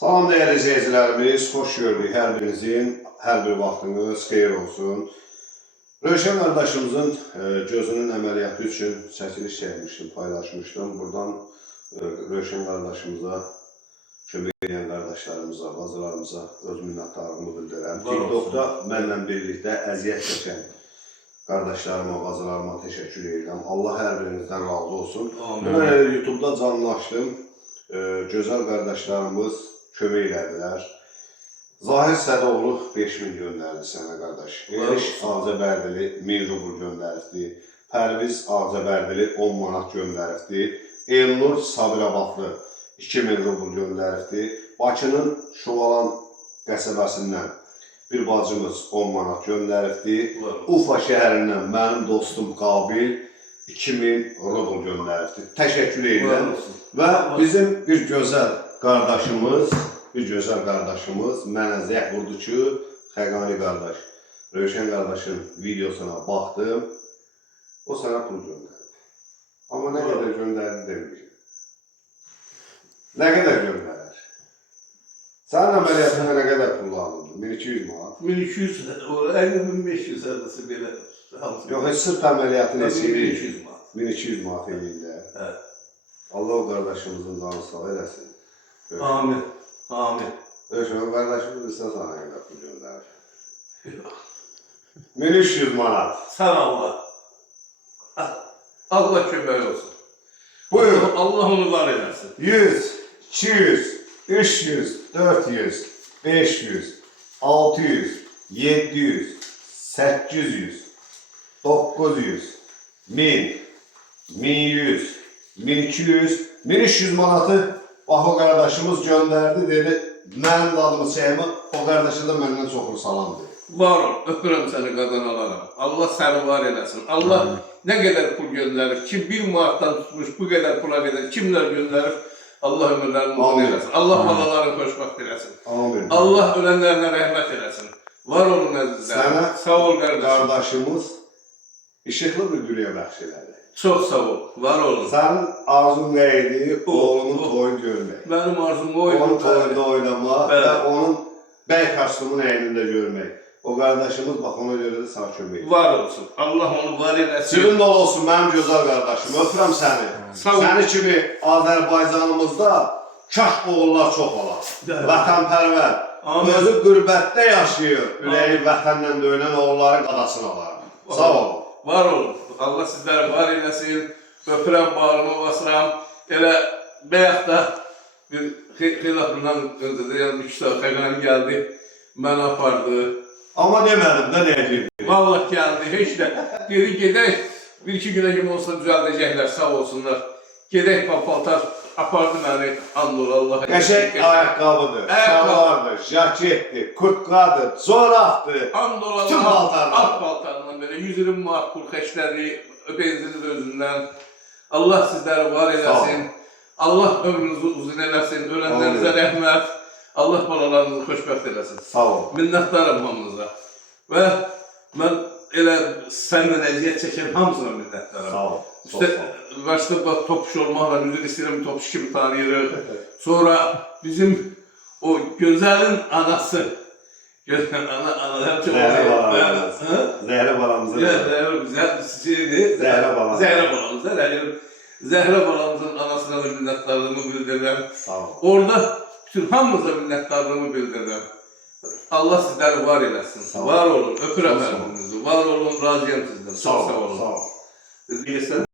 Salam değerli izleyicilerimiz, hoş gördük her birinizin, her bir vaxtınız xeyir olsun. Rövşən qardaşımızın gözünün əməliyyatı üçün çəkiliş çəkmişdim, paylaşmışdım. Buradan Rövşən qardaşımıza, kömək edən qardaşlarımıza, bacılarımıza öz minnətdarlığımı bildirəm. TikTok'da mənlə birlikdə əziyyət çəkən qardaşlarıma, bacılarıma təşəkkür edirəm. Allah hər birinizdən razı olsun. Mən YouTube'da canlılaşdım. Gözəl qardaşlarımız kömək elədilər. Zahir Sədoğlu 5000 göndərdi sənə qardaş. Eliş Ağcabərdili 1000 rubl göndəribdi. Pərviz Ağcabərdili 10 manat göndəribdi. Elnur Sabirabadlı 2000 rubl göndəribdi. Bakının Şovalan qəsəbəsindən bir bacımız 10 manat göndəribdi. Ufa şəhərindən mənim dostum Qabil 2000 rubl göndəribdi. Təşəkkür edirəm. Və bizim bir gözəl qardaşımız, mənə zəh vurdu ki, Xəqani qardaş, Rövşən qardaşın videosuna baxdım, o sənə pul göndərdi. Amma nə qədər göndərdi deməyəcəm. Nə qədər göndərir? Sənin əməliyyatına nə qədər pul lazımdır? 1200 manat? 1200, 1500 arası belə. Yox, heç sırf əməliyyatı neçə edir? 1200 manat. 1200 manat eləyirlər. Evet. Allah o qardaşımızın canı sağ eləsin. Amin. Amin. Rövşən qardaşımız bilsə sana qədər pul göndərir. 1300 manat. Sağ Allah. Allah kömək olsun. Buyur. Allah onu var eləsin. 100, 200, 300, 400, 500, 600, 700, 800, 900, 1000, 1100, 1200, 1300 manatı bax o qardaşımız göndərdi, dedi, mənim adımı çəkmə, o qardaşı da məndən çoxlu salam dedi. Var ol, öpürəm səni qadan alaram. Allah səni var eləsin. Allah nə qədər pul göndərir, kim 1 manatdan tutmuş bu qədər pula qədər, kimlər göndərir, Allah ömürlərini uzun eləsin. Allah balalarını xoşbaxt eləsin. Amin. Allah ölənlərinə rəhmət eləsin. Var olun əzizlər. Sənə sağ ol qardaşımız işıqlı bir dünya bəxş elədi. Çox sağ ol, var olun. Sənin arzun nə idi? Oğlunun toyunu görmək. Mənim arzum o idi. Onun toyunda oynamaq və onun bəy kostyumun əynində görmək. O qardaşımız bax ona görə də sağ kömək. Var olsun. Allah onu var eləsin. Sürün dolu olsun mənim gözəl qardaşım. Öpürəm səni. Səni kimi Azərbaycanımızda kaş oğullar çox olar. Vətənpərvər. Özü qürbətdə yaşayır. Ürəyi vətəndən döyünən oğulların qadasını alar. Sağ olun. Var olun. Allah sizləri var eləsin. Öpürəm, bağrımı basıram. Elə bəyək də bir xilafından öncədə yəni bir kitab Xəqani gəldi. Məni apardı. Amma demədim də nəyə girdi? Vallahi gəldi. Heç də. Dedi gedək. Bir-iki günə kimi olsa düzəldəcəklər. Sağ olsunlar. Gedək paltar apardı məni. Andol Allah. Qəşəng ayaqqabıdır, şalvardır, jaketdir, kurtkadır, corabdır. Andol Bütün paltarlar. Alt paltarından belə 120 manat pul xərclədi. Benzini də özündən. Allah sizləri var eləsin. Allah ömrünüzü uzun eləsin. Ölənlərinizə rəhmət. Allah balalarınızı xoşbəxt eləsin. Sağ ol. Minnətdarım hamınıza. Və mən elə səndən əziyyət çəkən hamısına minnətdarım. Sağ ol. İşte başta topuş olmakla üzür istəyirəm topuş kimi tanıyırıq. Sonra bizim o gözəlin anası. Gözəlin ana Zəhra balamızın. Zəhra balamızın. Zəhra balamızın anasına da minnətdarlığımı bildirirəm. Sağ ol. Orada bütün hamımıza minnətdarlığımı bildirirəm. Allah sizləri var eləsin. Var olun, öpürəm hər birinizi. Var olun, razıyam sizdən. Sağ ol. Sağ olun.